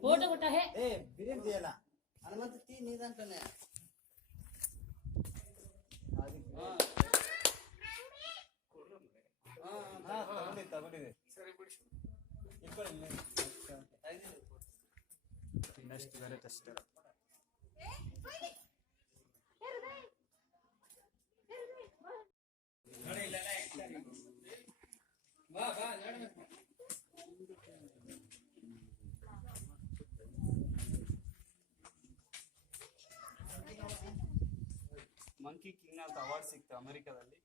Photo Kota है ए बिरियानी दियाला हनुमंत ती ನೀದಂತಾನೆ ತಗೊಂಡಿದೆ ಸರಿ ಬಿಡಿ ಇಟ್ಕೊಳ್ಳಿ ಇನ್ನಷ್ಟು ಬೇರೆ ಟೆಸ್ಟರ್ ನೋಡಿ ಇಲ್ಲ ಬಾ ಬಾ ನೋಡಿ ಮಂಕಿ ಕಿಂಗ್ ಅಂತ ಅವಾರ್ಡ್ ಸಿಕ್ತು ಅಮೆರಿಕದಲ್ಲಿ.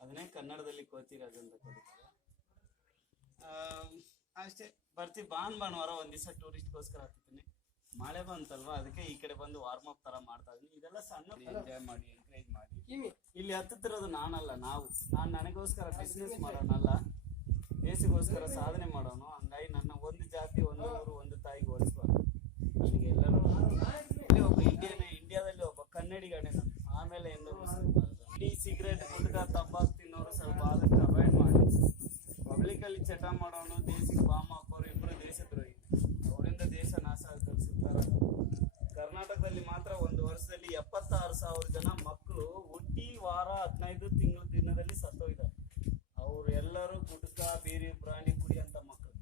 ಅದನ್ನೇ ಕನ್ನಡದಲ್ಲಿ ಜ್ಯೋತಿರಾಜ್ ಅಂತ ಕರೀತಾರೆ. ಅಷ್ಟೇ ಬರ್ತೀವಿ. ಭಾನುವಾರ ಒಂದ್ ದಿವಸ ಟೂರಿಸ್ಟ್ಗೋಸ್ಕರ ಹತ್ತೀನಿ. ಮಳೆ ಬಂತಲ್ವಾ, ಅದಕ್ಕೆ ಈ ಕಡೆ ಬಂದು ವಾರ್ಮ್ ಅಪ್ ತರ ಮಾಡ್ತಾ ಇದೀನಿ. ಇದೆಲ್ಲ ಸಣ್ಣ ಎಂಜಾಯ್ ಮಾಡಿ, ಎಂಕರೇಜ್ ಮಾಡಿ. ಇಲ್ಲಿ ಹತ್ತುತ್ತಿರೋದು ನಾನಲ್ಲ, ನಾನು ನನಗೋಸ್ಕರ ಬಿಸ್ನೆಸ್ ಮಾಡೋನಲ್ಲ, ದೇಶಗೋಸ್ಕರ ಸಾಧನೆ ಮಾಡೋನು. ಹಂಗಾಗಿ ನನ್ನ ಒಂದು ಜಾತಿ, ಒಂದು ಊರು, ಒಂದು ತಾಯಿಗೆ ಹೋಲಿಸ್ಬಾರ್ದು. ನನಗೆ ಎಲ್ಲರೂ ಒಬ್ಬ ಇಂಡಿಯಾದಲ್ಲಿ ಒಬ್ಬ ಕನ್ನಡಿಗನೇ ನಾನು. ಆಮೇಲೆ ಇಡೀ ಸಿಗರೇಟ್, ಗುಟ್ಕಾ, ತಂಬಾಕು ತಿನ್ನೋರು ಸ್ವಲ್ಪ ಆದಷ್ಟು ಅವಾಯ್ಡ್ ಮಾಡಿ. ಪಬ್ಲಿಕಲ್ಲಿ ಚಟ ಮಾಡೋನು, ದೇಶಕ್ಕೆ ಬಾಂಬ್ ಹಾಕೋರು ಇಬ್ಬರು ದೇಶದ್ರೋಹಿ. ಅವರಿಂದ ದೇಶ ನಾಶ ಕಲಿಸುತ್ತಾರೆ. ಕರ್ನಾಟಕದಲ್ಲಿ ಮಾತ್ರ ಒಂದು ವರ್ಷದಲ್ಲಿ 76,000 ಜನ ಮಕ್ಕಳು ಹುಟ್ಟಿ ವಾರ 15 ತಿಂಗಳ ದಿನದಲ್ಲಿ ಸತ್ತೋಗಿದ್ದಾರೆ. ಅವರು ಎಲ್ಲರೂ ಗುಟ್ಕಾ, ಬೀರಿ, ಬ್ರಾಂಡಿ ಕುಡಿಯಂತ ಮಕ್ಕಳು.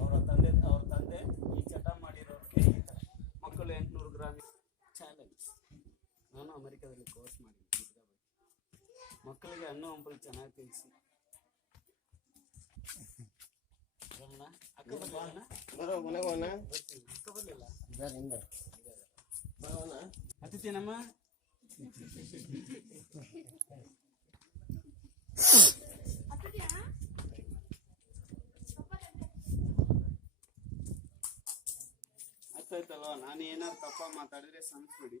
ಅವ್ರ ತಂದೆ ಈ ಚಟ ಮಾಡಿರೋರಿಗೆ ಈ ಥರ ಮಕ್ಕಳು 800 ಗ್ರಾಮ್ ಚಾಲೆಂಜ್. ನಾನು ಅಮೆರಿಕದಲ್ಲಿ ಕೋರ್ಸ್ ಮಾಡಿದ್ದೀನಿ ಗುಟ್ಕಾ ಬಗ್ಗೆ. ಮಕ್ಕಳಿಗೆ ಹಣ್ಣು ಹಂಪಲು ಚೆನ್ನಾಗಿ ತಿಳಿಸಿ. ಹತ್ತಿನಮ್ಮ ಅರ್ಥಾಯ್ತಲ್ವಾ? ನಾನು ಏನಾದ್ರು ತಪ್ಪ ಮಾತಾಡಿದ್ರೆ ಸಂಸ್ಬಿಡಿ.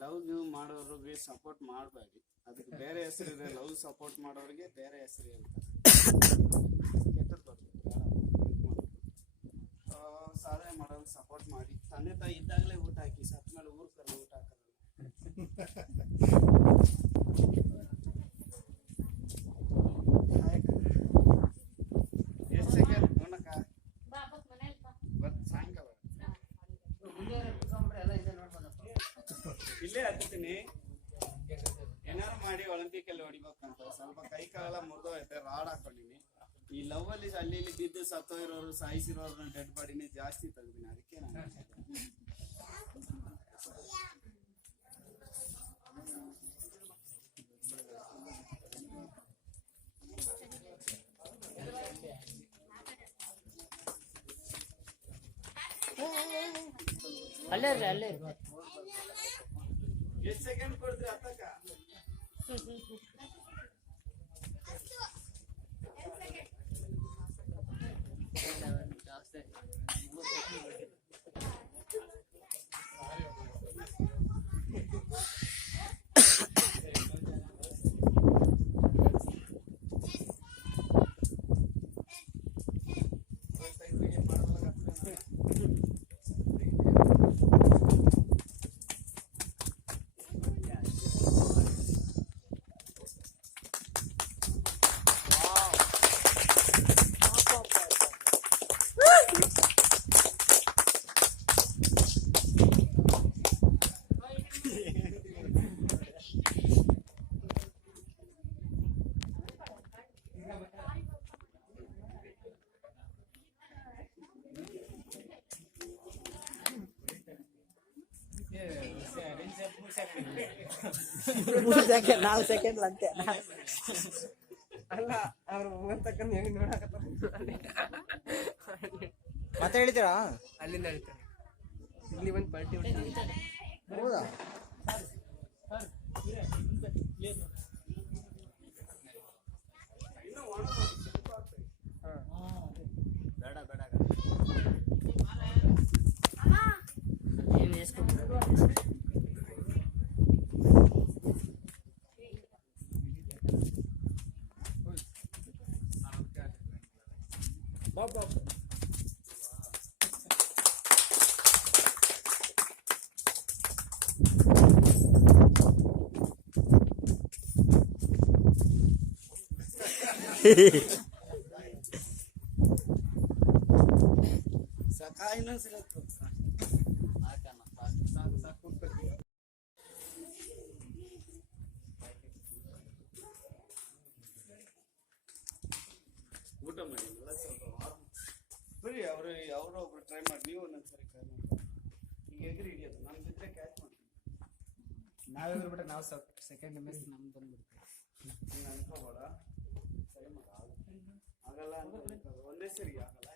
ಲವ್ ಗಿವ್ ಮಾಡೋರಿಗೆ ಸಪೋರ್ಟ್ ಮಾಡಬೇಡಿ. ಅದಕ್ಕೆ ಬೇರೆ ಹೆಸರು ಇದೆ. ಲವ್ ಸಪೋರ್ಟ್ ಮಾಡೋರಿಗೆ ಬೇರೆ ಹೆಸರು ಹೇಳ್ತಾರೆ. ಕೆಟ್ಟದ್ದು ಬರ್ತದೆ. ಸಾಧನೆ ಮಾಡೋರಿಗೆ ಸಪೋರ್ಟ್ ಮಾಡಿ. ತಂದೆ ತಾಯಿ ಇದ್ದಾಗಲೇ ಊಟ ಹಾಕಿ, ಸತ್ ಮೇಲೆ ಊರ್ ಕರ್ದು ಊಟ ಹಾಕಲ್ಲ. ಎಷ್ಟು ಸೆಕೆಂಡ್ ನೋಡಕ್ಕ ಸಾಯಂಕಾಲ ಇಲ್ಲೇ ಹತ್ತೀನಿ. ಏನಾರು ಮಾಡಿ ಒಲಿಂಪಿಕ್ ಅಲ್ಲಿ ಹೊಡಿಬೇಕಂತ. ಸ್ವಲ್ಪ ಕೈ ಕಾಲೆಲ್ಲ ಮುರಿದೋಯ್ತೆ, ರಾಡ್ ಹಾಕೊಂಡಿನಿ. ಈ ಲವ್ ಅಲ್ಲಿ ಅಲ್ಲಿ ಇಲ್ಲಿ ಬಿದ್ದು ಸತ್ತೋಗಿರೋರು, ಸಾಯಿಸಿರೋರನ್ನ ಡೆಡ್ ಬಾಡಿನೇ ಜಾಸ್ತಿ ತೆಗ್ದಿನಿ. ಅದಕ್ಕೆ ನಾನು ಅಲ್ಲೇ ಎಷ್ಟು ಸೆಕೆಂಡ್ ಕೊಡ್ತೀರಿ ಅತ್ತಕ್ಕ? ನಾಲ್ಕು ಸೆಕೆಂಡ್ ಅಂತೆ ಅಲ್ಲ ಅವ್ರು ಹೋಗತಕ್ಕಂತ ಹೇಳಿ ನೋಡಕತ್ತ. ಮತ್ತೆ ಹೇಳ್ತೀರಾ? ಅಲ್ಲಿಂದ ಹೇಳ್ತಾರೆ. ಇಲ್ಲಿ ಒಂದು ಪಾರ್ಟಿ ಹೌದಾ? ಬೇಡ ಬೇಡ ಬಾಬಾ ಊಟ ಮಾಡಿ ಬರೀ ಅವರು ಒಬ್ರು ಟ್ರೈ ಮಾಡಿ, ನೀವು ಒಂದೊಂದ್ಸರಿ ಟ್ರೈ ಮಾಡಿ. ಈಗ ಎಗ್ರಿ ಹಿಡಿಯೋದು ನಾನು ಬಿದ್ದರೆ ಕ್ಯಾಚ್ ಮಾಡ್ತೀನಿ. ನಾವೆಲ್ಲ ಬಿಟ್ರೆ ನಾವು ಸೆಕೆಂಡ್ ಮಿಸ್ ನಮ್ದು ಬಂದ್ಬಿಡ್ತೀವಿ. ನೀನು ಅನ್ಕೋಬೇಡ, ಸರಿ ಮಗ ಆಗಲ್ಲ ಅಂತ ಒಂದೇ ಸರಿ ಆಗಲ್ಲ.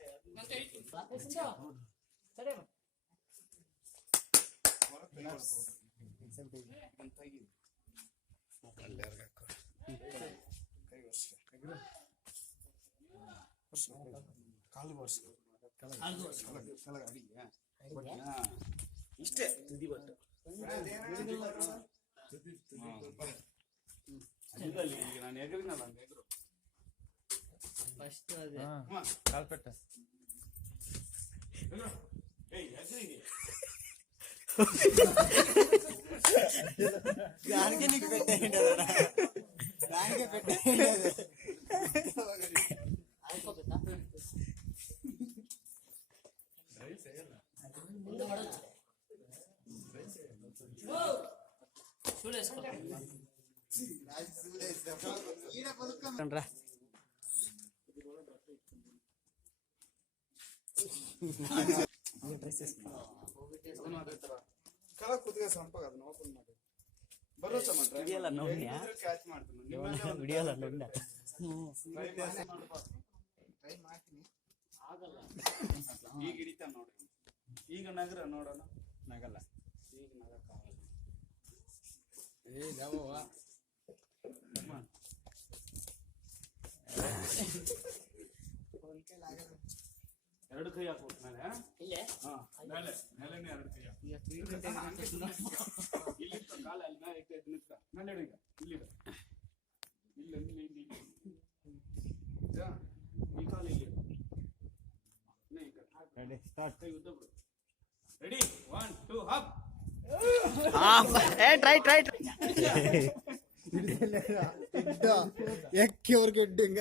ಇಷ್ಟೇ ಈಗ ನಾನು ಎಗರಿನಲ್ಲ ಹಂಗೆ ಎಗರು ಫಸ್ಟ್ ಕಾಲ್ಪೆಟ್ಟ దానికి పెట్టేయండి దానికే పెట్టేయండి ಕಲ ಕುದಿಗೆ ಸಂಪ ಅದನ್ನ ಓಪನ್ ಮಾಡಿ ಭರೋಸಾ ಮಾಡಿ ವಿಡಿಯೋಲ್ಲ ನೋಡಿ ಕ್ಯಾಚ್ ಮಾಡ್ತೀನಿ ವಿಡಿಯೋಲ್ಲ ನೋಡಿ ಟ್ರೈ ಮಾಡ್ತೀನಿ ಆಗಲ್ಲ ಈಗ ಹಿಡಿತಾ ನೋಡಿ ಈಗ ನಗರ ನೋಡೋಣ ನಗಲ್ಲ ಈಗ ನಗಕ್ಕಾಗಲ್ಲ ಯಾವವ ಎರಡು ಕೈ ಹಾಕ್ಬೇಕು ಮೇಲೆ ಮೇಲೆ ಮೇಲೆನೆ ಎರಡು ಕೈ ಇಲ್ಲಿ ಕಾಲ ಅಲ್ಲಿ ಮೇಲೆ ಇಟ್ಟು ನಿಂತ ಮೇಲೆ ಈಗ ಇಲ್ಲಿ ಇಲ್ಲ ಇಲ್ಲಿ ಇಲ್ಲಿ ಈ ಕಾಲ ಇಲ್ಲಿ ರೆಡಿ ಸ್ಟಾರ್ಟ್ ಕೈ ಉದ್ದ ಬಿಡು ರೆಡಿ 1 2 ಹಪ್ ಟ್ರೈ ಎಕ್ಕಿ ಅವ್ರಿಗೆ ಇಡ್ಡಿಂಗ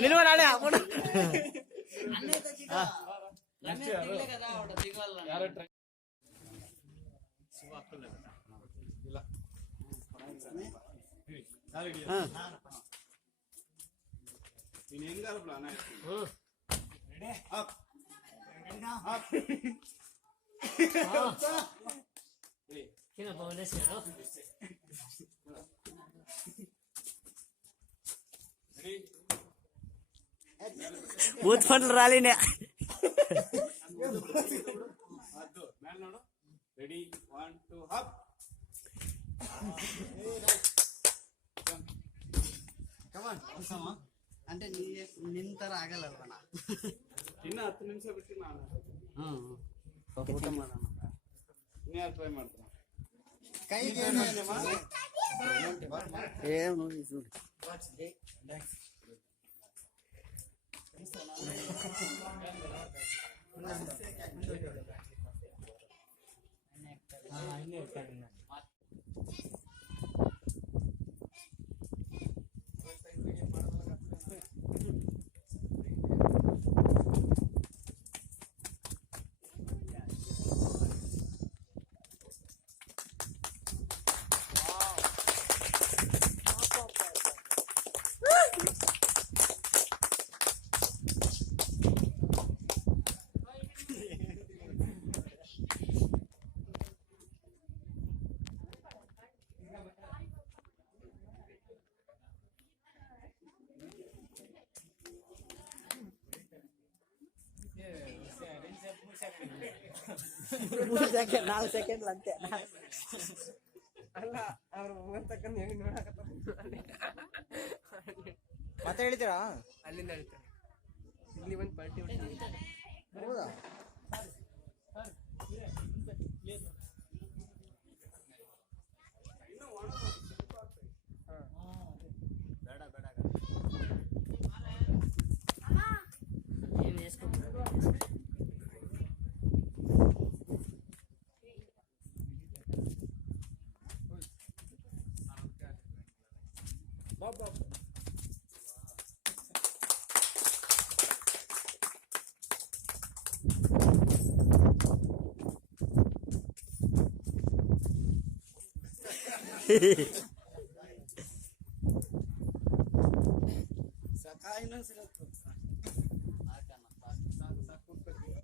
నిలువ రాలే అప్పుడు ನೀನು ಹೆಂಗಾರ ಪ್ಲಾನ್ ಆಯ್ತು బూత్ ఫండ్లు రాలేనే ಅದು ಮೇಲೆ ನೋಡು ರೆಡಿ 1 2 ಹಪ್ కమాన్ అంటే నింತರ ಆಗಲ್ಲಲ್ವನ ಇನ್ನ 10 ನಿಮಿಷ ಬಿಟ್ಟು ನಾನು ಊಟ ಮಾಡೋಣ ಇನ್ಯಾರು ಟ್ರೈ ಮಾಡ್ತೀರಾ ಕೈಗೆ ಏನು ಇದು ನಾಲ್ಕು ಸೆಕೆಂಡ್ ಅಂತೆ ಅಲ್ಲ ಅವ್ರು ತಕ್ಕಂತ ಹೇಳಿ ನೋಡಕತ್ತ ಮತ್ತೆ ಹೇಳಿದ್ದೀರಾ ಅಲ್ಲಿಂದ ಹೇಳ್ತಾರೆ ಇಲ್ಲಿ ಒಂದು ಪಾರ್ಟಿ ಹೌದಾ ಬಾ